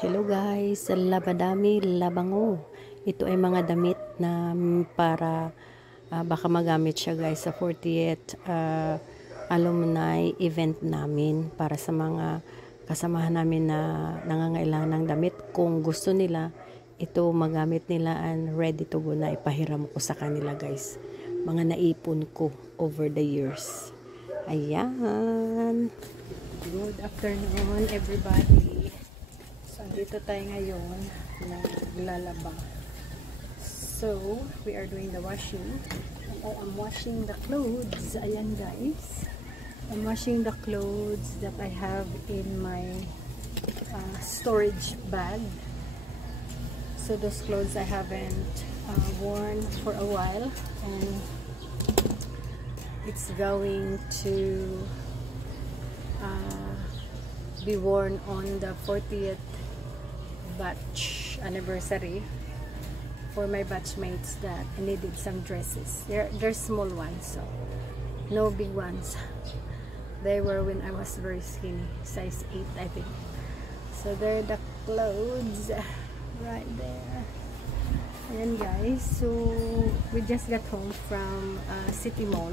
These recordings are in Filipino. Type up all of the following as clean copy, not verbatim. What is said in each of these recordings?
Hello guys, labadami, labango. Ito ay mga damit na para baka magamit siya guys sa 40th alumni event namin para sa mga kasamahan namin na nangangailangan ng damit. Kung gusto nila, ito magamit nila and ready to go na ipahiram ko sa kanila guys. Mga naipon ko over the years. Ayan. Good afternoon everybody. Dito tayo ngayon naglalaba. So, we are doing the washing. I am washing the clothes. Ayan guys. I'm washing the clothes that I have in my storage bag. So, those clothes I haven't worn for a while. And it's going to be worn on the 40th batch anniversary for my batchmates that needed some dresses. They're small ones, so no big ones. They were when I was very skinny, size 8 I think. So they're the clothes right there. Ayan guys, so we just got home from City Mall.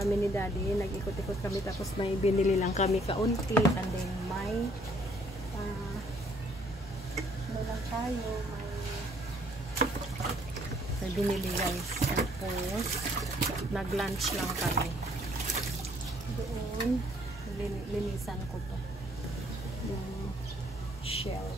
Kami ni Daddy, nag-ikot-ikot kami tapos may binili lang kami kaunti and then may lang tayo, may binili guys. Tapos nag-lunch lang kami doon. Linisan ko to yung shell.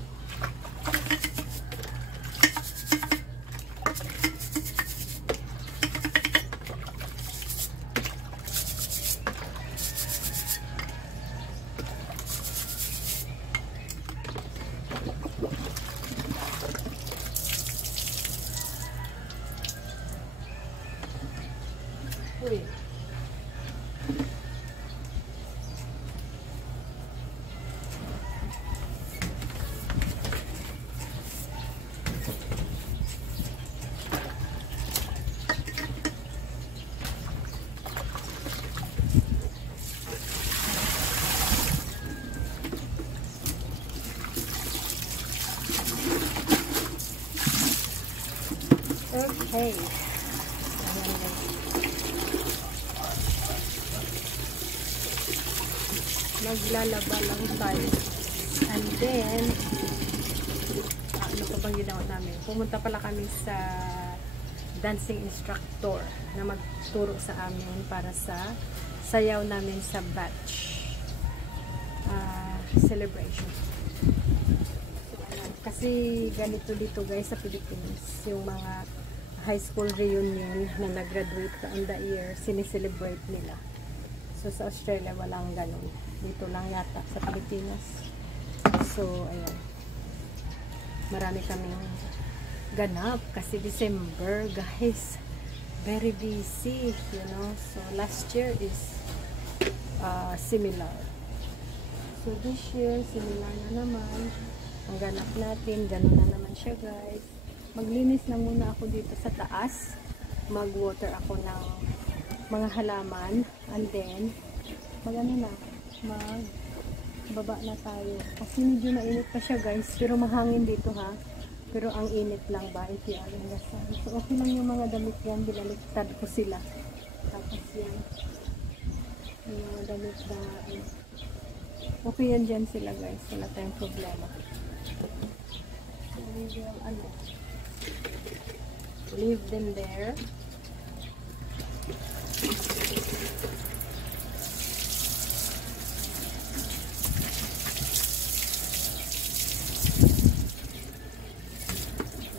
Uy. Okay. Maglalaba lang tayo. And then, ano pa bang ginawa namin? Pumunta pala kami sa dancing instructor na magturo sa amin para sa sayaw namin sa batch celebration. Kasi ganito dito guys sa Philippines, yung mga high school reunion na nag-graduate on the year, sineselebrate nila. So, sa Australia, walang ganun. Dito lang yata sa Pilipinas. So, ayan. Marami kaming ganap. Kasi December, guys. Very busy, you know. So, last year is similar. So, this year, similar na naman. Ang ganap natin, ganun na naman siya, guys. Maglinis na muna ako dito sa taas. Mag-water ako ng mga halaman, and then magano na, magbaba na tayo kasi medyo mainit pa siya guys, pero mahangin dito ha, pero ang init lang ba, if you are in the sun. So okay lang yung mga damit yan, binaliktad ko sila, tapos yan yung mga damit na okay yan dyan sila guys, wala tayong problema. So we will leave them there.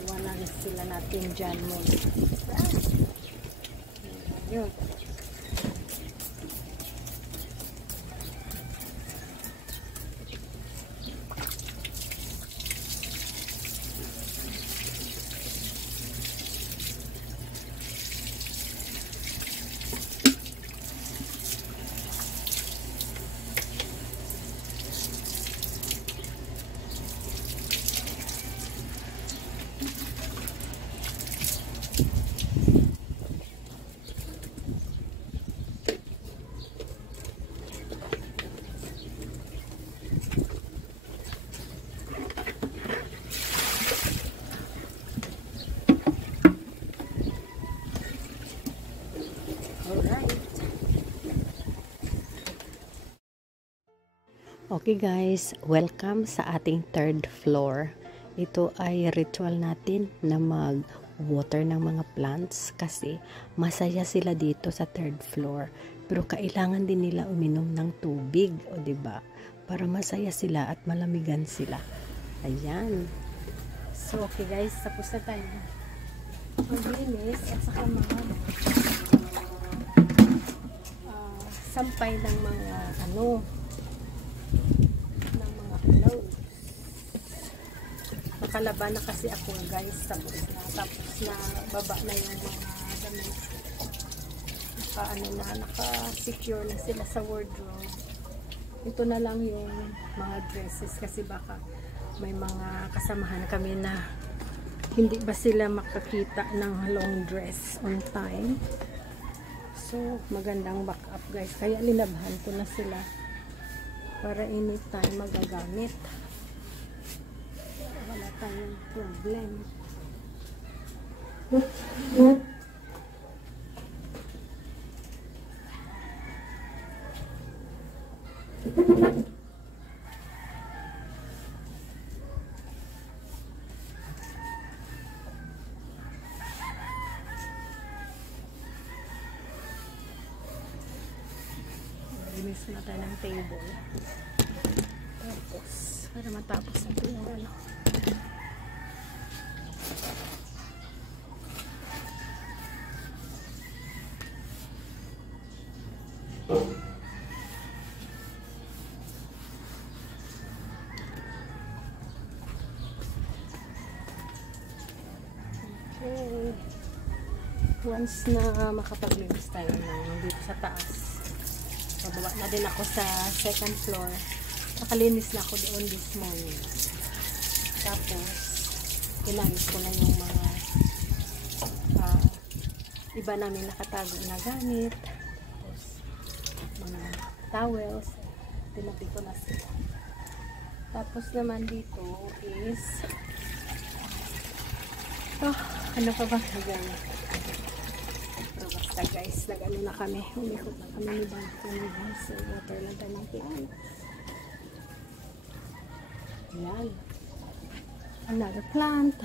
Iwanan sila natin dyan muna. Yun. Okay guys, welcome sa ating third floor. Ito ay ritual natin na mag-water ng mga plants kasi masaya sila dito sa third floor. Pero kailangan din nila uminom ng tubig, o diba? Para masaya sila at malamigan sila. Ayan. So okay guys, tapos na tayo. Maglinis at saka sampay ng mga clothes. Nakalaban na kasi ako guys, tapos na baba na yung mga damit. Naka-secure na sila sa wardrobe. Ito na lang yung mga dresses kasi baka may mga kasamahan kami na hindi ba sila makakita ng long dress on time. So magandang backup guys, kaya linabhan ko na sila para anytime magagamit, wala tayong problem. Linis na tayo ng table. Tapos, para matapos natin yung Okay. Once na makapaglinis tayo dito sa taas, bababa na din ako sa second floor. Nakalinis na ako doon this morning. Tapos inayos ko na yung mga iba namin nakatago na gamit. Tapos mga towels, tinabi ko na sila. Tapos naman dito is ano pa ba gagawin? Basta guys, nag-ano na kami, umikot na kami ni Banton guys, so water lang tayo ng plants. Ayan, another plant.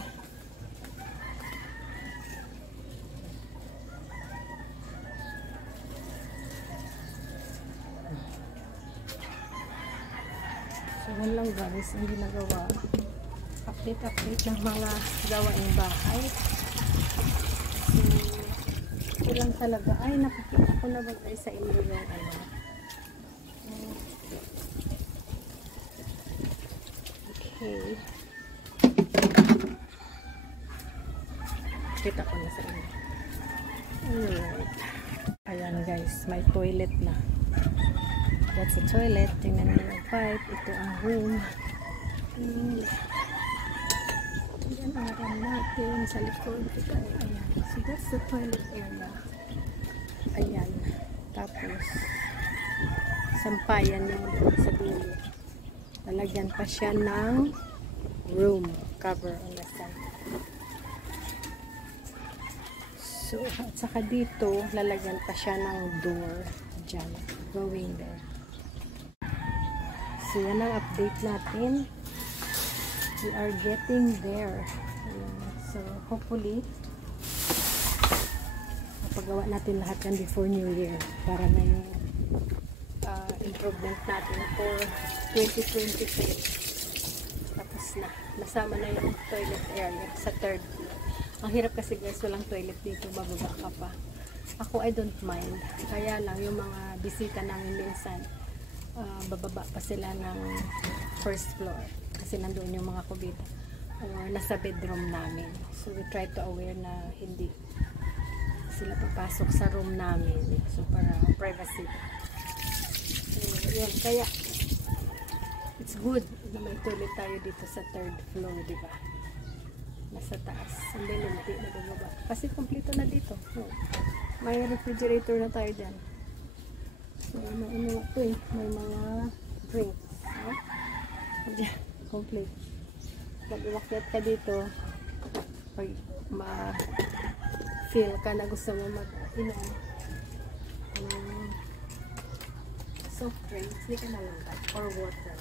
So yun lang guys ang ginagawa, update ng mga gawaing bahay. So lang talaga. Ay, nakikita ko na ba guys sa inyo yung okay. Kita ko na sa inyo. Alright. Ayan guys, may toilet na. That's a toilet. Tingnan nyo yung pipe. Ito ang room. Ayan ang room natin sa likod. Ayan. So that's the toilet area. Ayan. Tapos sampayan yung sa dulo. Lalagyan pa siya ng room cover on the side. So at saka dito lalagyan pa siya ng door dyan. Going there. So yan ang update natin. We are getting there. Ayan. So hopefully paggawa natin lahat yan before New Year para na yung improvement natin for 2023. Tapos na, nasama na yung toilet area sa third floor. Ang hirap kasi guys, walang toilet dito, bababa ka pa. Ako, I don't mind, kaya lang yung mga bisita namin minsan bababa pa sila ng first floor kasi nandoon yung mga kubita or nasa bedroom namin. So we try to aware na hindi sila papasok sa room namin, so para privacy. So yun, kaya it's good na may toilet tayo dito sa third floor, di ba? Nasa taas, hindi lunti na bumaba kasi kompleto na dito. So, may refrigerator na tayo dyan. So ano ito eh, may mga drinks, dyan, complete. Pag umakyat ka dito, pag feel ka na gusto mo mag-inom soft drinks, hindi ka na lang or water.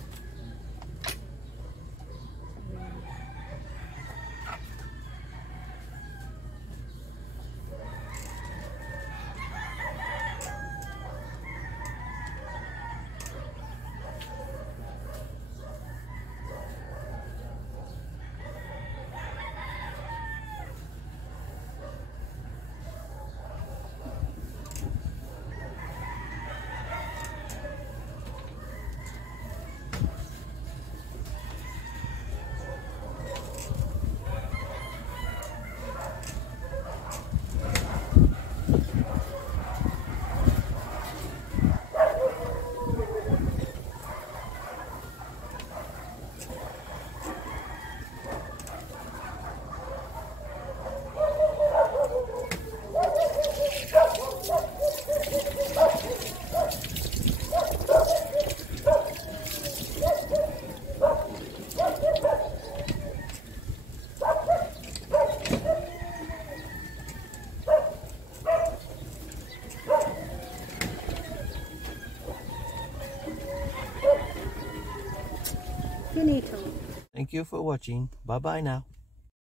you for watching. Bye bye now.